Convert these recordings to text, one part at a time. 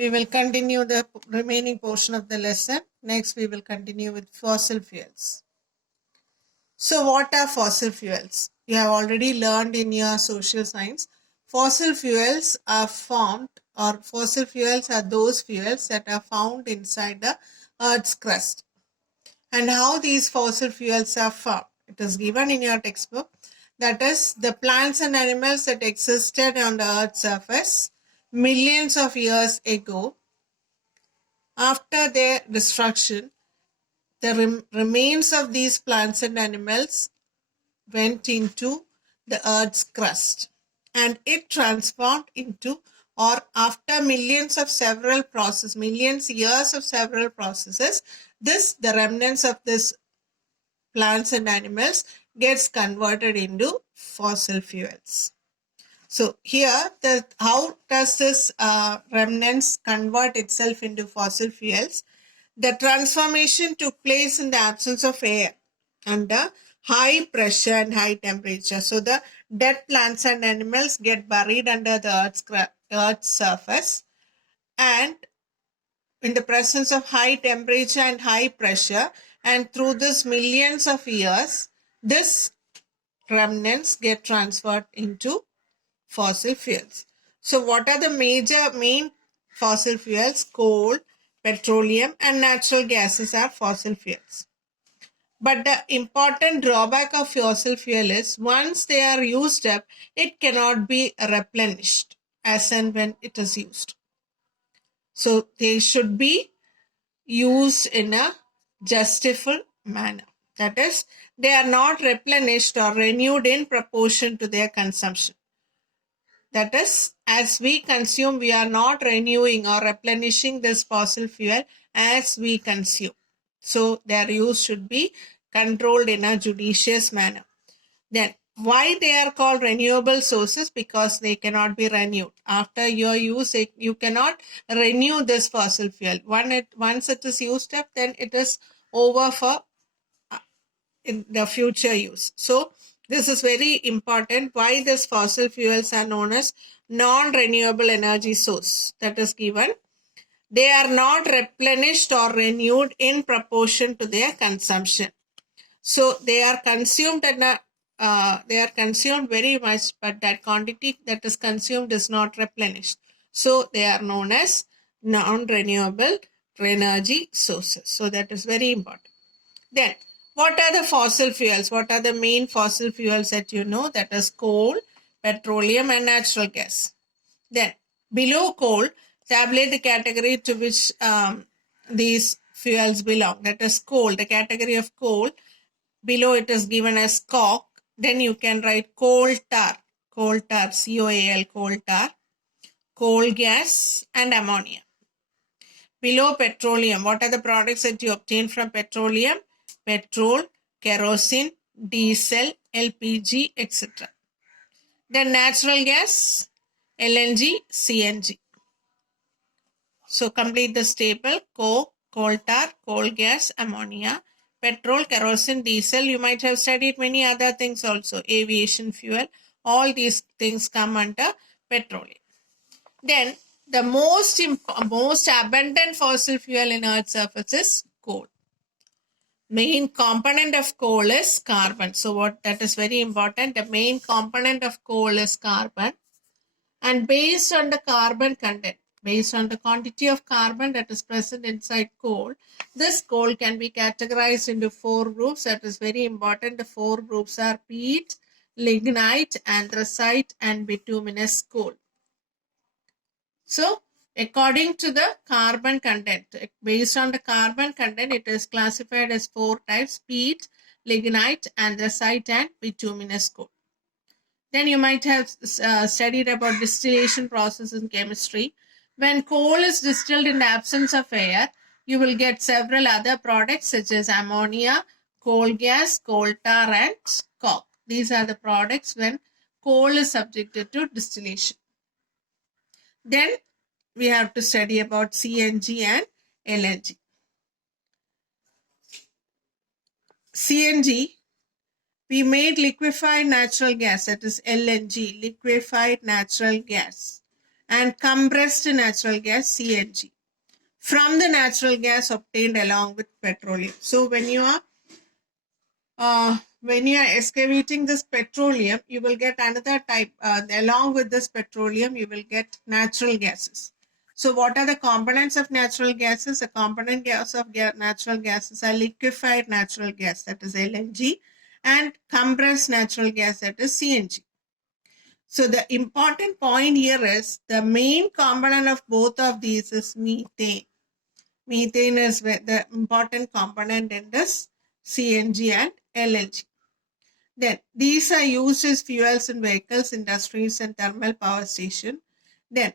We will continue the remaining portion of the lesson. Next, we will continue with fossil fuels. So, what are fossil fuels? You have already learned in your social science. Fossil fuels are formed, or fossil fuels are those fuels that are found inside the Earth's crust. And how these fossil fuels are formed? It is given in your textbook. That is, the plants and animals that existed on the Earth's surface millions of years ago. After their destruction, the remains of these plants and animals went into the Earth's crust and it transformed into, or after millions years of several processes, the remnants of this plants and animals gets converted into fossil fuels. So here, how does this remnants convert itself into fossil fuels? The transformation took place in the absence of air under high pressure and high temperature. So the dead plants and animals get buried under the Earth's surface, and in the presence of high temperature and high pressure, and through this millions of years, this remnants get transferred into fossil fuels. So what are the main fossil fuels? Coal, petroleum and natural gases are fossil fuels. But the important drawback of fossil fuel is once they are used up, it cannot be replenished as and when it is used. So they should be used in a justifiable manner. That is, they are not replenished or renewed in proportion to their consumption. That is, as we consume, we are not renewing or replenishing this fossil fuel as we consume. So their use should be controlled in a judicious manner. Then, why they are called renewable sources? Because they cannot be renewed. After your use, you cannot renew this fossil fuel. Once it is used up, then it is over for in the future use. So this is very important. Why these fossil fuels are known as non-renewable energy source? That is given. They are not replenished or renewed in proportion to their consumption. So they are consumed they are consumed very much, but that quantity that is consumed is not replenished. So they are known as non-renewable energy sources. So that is very important. Then, what are the fossil fuels? What are the main fossil fuels that you know? That is coal, petroleum and natural gas. Then, below coal, tabulate the category to which these fuels belong. That is coal, the category of coal. Below it is given as coke. Then you can write coal tar, COAL, coal tar, coal gas and ammonia. Below petroleum, what are the products that you obtain from petroleum? Petrol, kerosene, diesel, LPG, etc. Then natural gas, LNG, CNG. So complete this table: coke, coal tar, coal gas, ammonia, petrol, kerosene, diesel. You might have studied many other things also. Aviation fuel. All these things come under petroleum. Then the most abundant fossil fuel in Earth's surface is coal. Main component of coal is carbon. So that is very important. The main component of coal is carbon. And based on the carbon content, based on the quantity of carbon that is present inside coal, this coal can be categorized into 4 groups. That is very important. The 4 groups are peat, lignite, anthracite and bituminous coal. So, according to the carbon content, based on the carbon content, it is classified as 4 types: peat, lignite, anthracite and bituminous coal. Then you might have studied about distillation process in chemistry. When coal is distilled in the absence of air, you will get several other products such as ammonia, coal gas, coal tar and coke. These are the products when coal is subjected to distillation. Then we have to study about CNG and LNG. CNG, we made liquefied natural gas, that is LNG, liquefied natural gas. and compressed natural gas CNG from the natural gas obtained along with petroleum. So when you are excavating this petroleum, you will get another type. Along with this petroleum, you will get natural gases. So what are the components of natural gases? The component gas of natural gases are liquefied natural gas, that is LNG, and compressed natural gas, that is CNG. So the important point here is the main component of both of these is methane. Methane is the important component in this CNG and LNG. Then these are used as fuels in vehicles, industries, and thermal power station. Then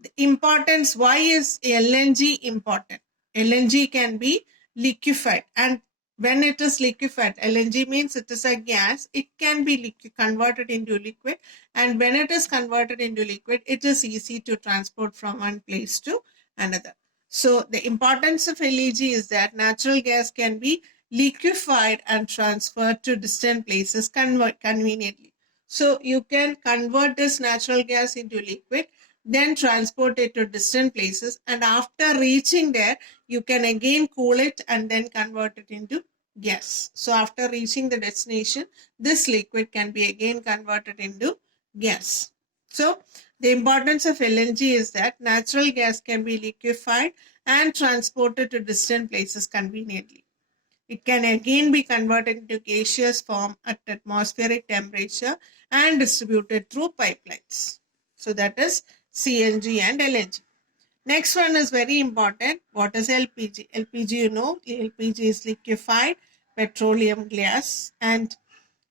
the importance, why is LNG important? LNG can be liquefied, and when it is liquefied, LNG means it is a gas, it can be converted into liquid, and when it is converted into liquid, it is easy to transport from one place to another. So the importance of LNG is that natural gas can be liquefied and transferred to distant places conveniently. So you can convert this natural gas into liquid, then transport it to distant places, and after reaching there, you can again cool it and then convert it into gas. So after reaching the destination, this liquid can be again converted into gas. So the importance of LNG is that natural gas can be liquefied and transported to distant places conveniently. It can again be converted into gaseous form at atmospheric temperature and distributed through pipelines. So that is CNG and LNG. Next one is very important. What is LPG? LPG, you know, LPG is liquefied petroleum gas, and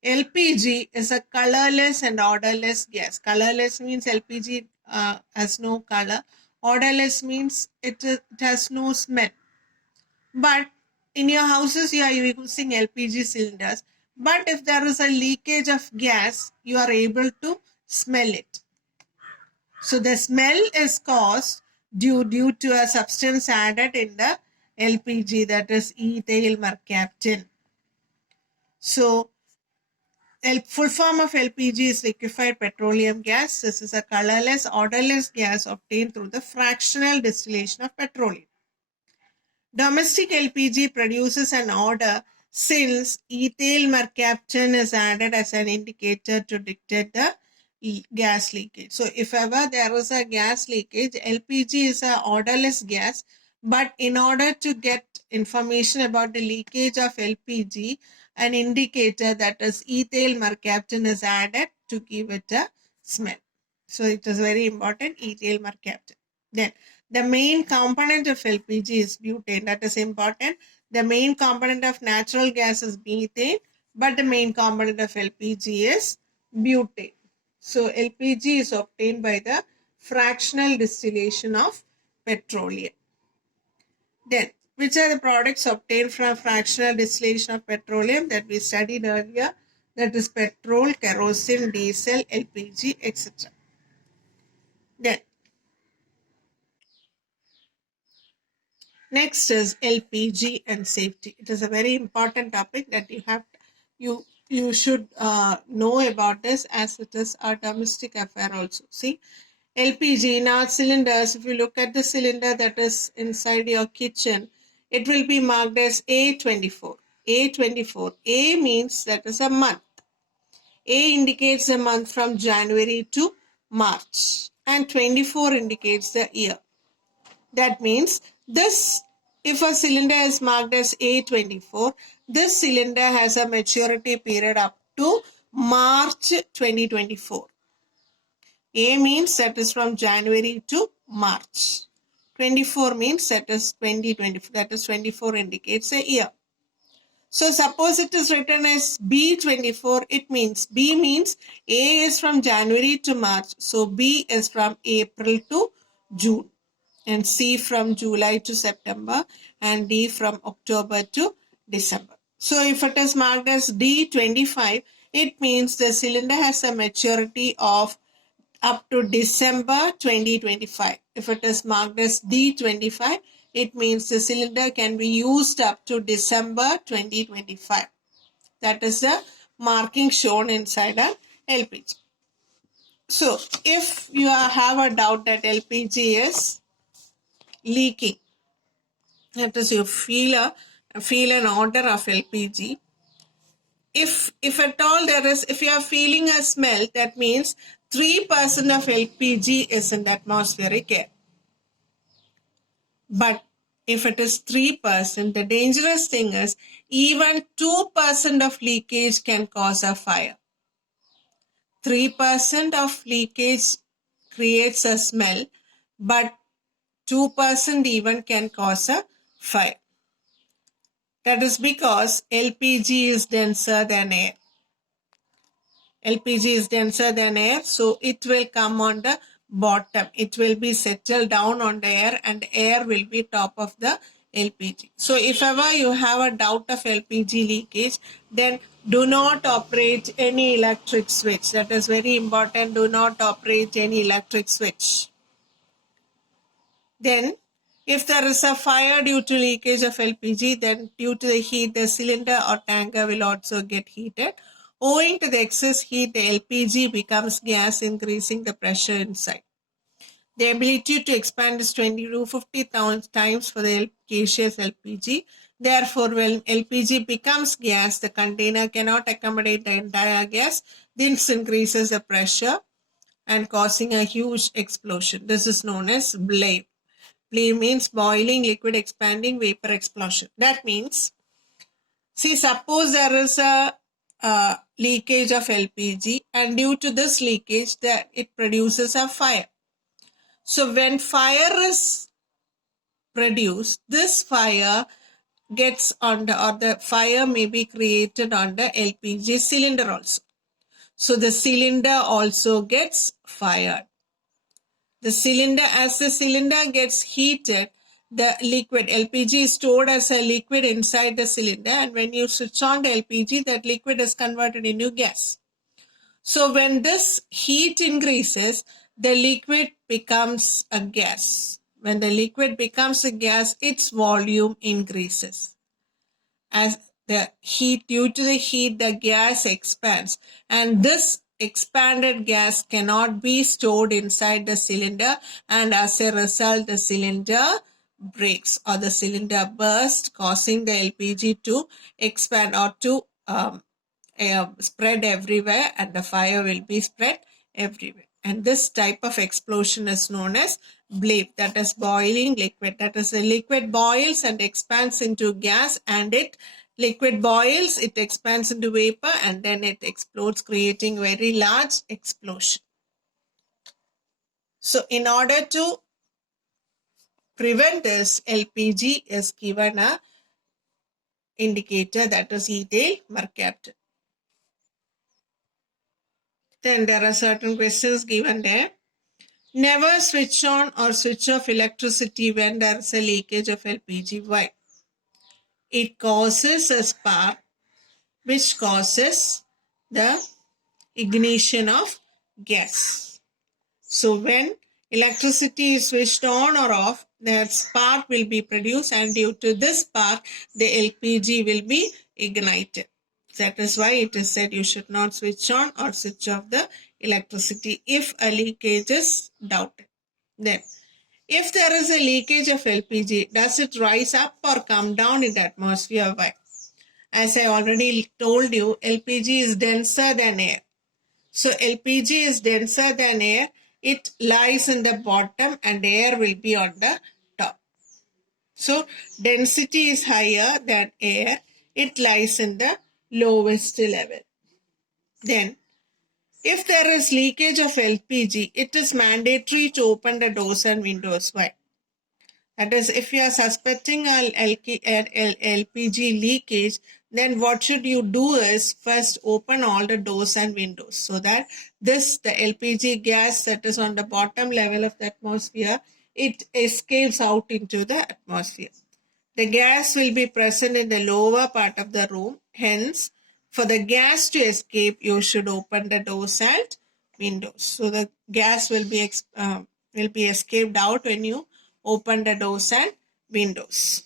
LPG is a colorless and odorless gas. Colorless means LPG has no color. Odorless means it has no smell. But in your houses, you are using LPG cylinders. But if there is a leakage of gas, you are able to smell it. So the smell is caused due to a substance added in the LPG, that is ethyl mercaptan. So full form of LPG is liquefied petroleum gas. This is a colorless, odorless gas obtained through the fractional distillation of petroleum. Domestic LPG produces an odor since ethyl mercaptan is added as an indicator to detect the gas leakage. So if ever there is a gas leakage, LPG is an odorless gas, but in order to get information about the leakage of LPG, an indicator, that is ethyl mercaptan, is added to give it a smell. So it is very important, ethyl mercaptan. Then the main component of LPG is butane. That is important. The main component of natural gas is methane, but the main component of LPG is butane. So LPG is obtained by the fractional distillation of petroleum. Then, which are the products obtained from fractional distillation of petroleum that we studied earlier? That is petrol, kerosene, diesel, LPG, etc. Then, next is LPG and safety. It is a very important topic that you should know about this, as it is a domestic affair also. See, LPG in our cylinders, if you look at the cylinder that is inside your kitchen, it will be marked as A24. A24. A means that is a month. A indicates a month from January to March, and 24 indicates the year. That means this, if a cylinder is marked as A24, this cylinder has a maturity period up to March 2024. A means that is from January to March. 24 means that is 2024. That is 24 indicates a year. So suppose it is written as B24, it means B means A is from January to March. So B is from April to June, and C from July to September, and D from October to December. So if it is marked as D25, it means the cylinder has a maturity of up to December 2025. If it is marked as D25, it means the cylinder can be used up to December 2025. That is the marking shown inside an LPG. So if you have a doubt that LPG is leaking, that is, you feel an odor of LPG. If at all there is, if you are feeling a smell, that means 3% of LPG is in the atmospheric air. But if it is 3%, the dangerous thing is even 2% of leakage can cause a fire. 3% of leakage creates a smell, but 2% even can cause a fire. That is because LPG is denser than air. LPG is denser than air, so it will come on the bottom. It will be settled down on the air, and air will be top of the LPG. So if ever you have a doubt of LPG leakage, then do not operate any electric switch. That is very important. Do not operate any electric switch. Then, if there is a fire due to leakage of LPG, then due to the heat, the cylinder or tanker will also get heated. Owing to the excess heat, the LPG becomes gas, increasing the pressure inside. The ability to expand is 20 to 50 times for the gaseous LPG. Therefore, when LPG becomes gas, the container cannot accommodate the entire gas. This increases the pressure and causing a huge explosion. This is known as BLAVE. BLAVE means boiling, liquid expanding, vapor explosion. That means, see, suppose there is a leakage of LPG, and due to this leakage, it produces a fire. So when fire is produced, this fire gets on the fire may be created on the LPG cylinder also. So the cylinder also gets fired. The cylinder, as the cylinder gets heated, the liquid LPG is stored as a liquid inside the cylinder, and when you switch on the LPG, that liquid is converted into gas. So when this heat increases, the liquid becomes a gas. When the liquid becomes a gas, its volume increases. As the heat, due to the heat, the gas expands, and this expanded gas cannot be stored inside the cylinder, and as a result, the cylinder breaks or the cylinder bursts, causing the LPG to expand or to spread everywhere, and the fire will be spread everywhere. And this type of explosion is known as BLAVE, that is boiling liquid. That is, the liquid boils and expands into gas, and liquid boils, it expands into vapor, and then it explodes, creating very large explosion. So in order to prevent this, LPG is given a indicator, that is ethyl mercaptan. Then there are certain questions given there. Never switch on or switch off electricity when there is a leakage of LPG. Why? It causes a spark, which causes the ignition of gas. So when electricity is switched on or off, that spark will be produced, and due to this spark, the LPG will be ignited. That is why it is said you should not switch on or switch off the electricity if a leakage is doubted. Then, if there is a leakage of LPG, does it rise up or come down in the atmosphere? Why? As I already told you, LPG is denser than air. So LPG is denser than air. It lies in the bottom and air will be on the top. So density is higher than air. It lies in the lowest level. Then, if there is leakage of LPG, it is mandatory to open the doors and windows. Why? That is, if you are suspecting an LPG leakage, then what should you do is first open all the doors and windows, so that the LPG gas that is on the bottom level of the atmosphere, it escapes out into the atmosphere. The gas will be present in the lower part of the room. Hence, for the gas to escape, you should open the doors and windows. So the gas will be escaped out when you open the doors and windows.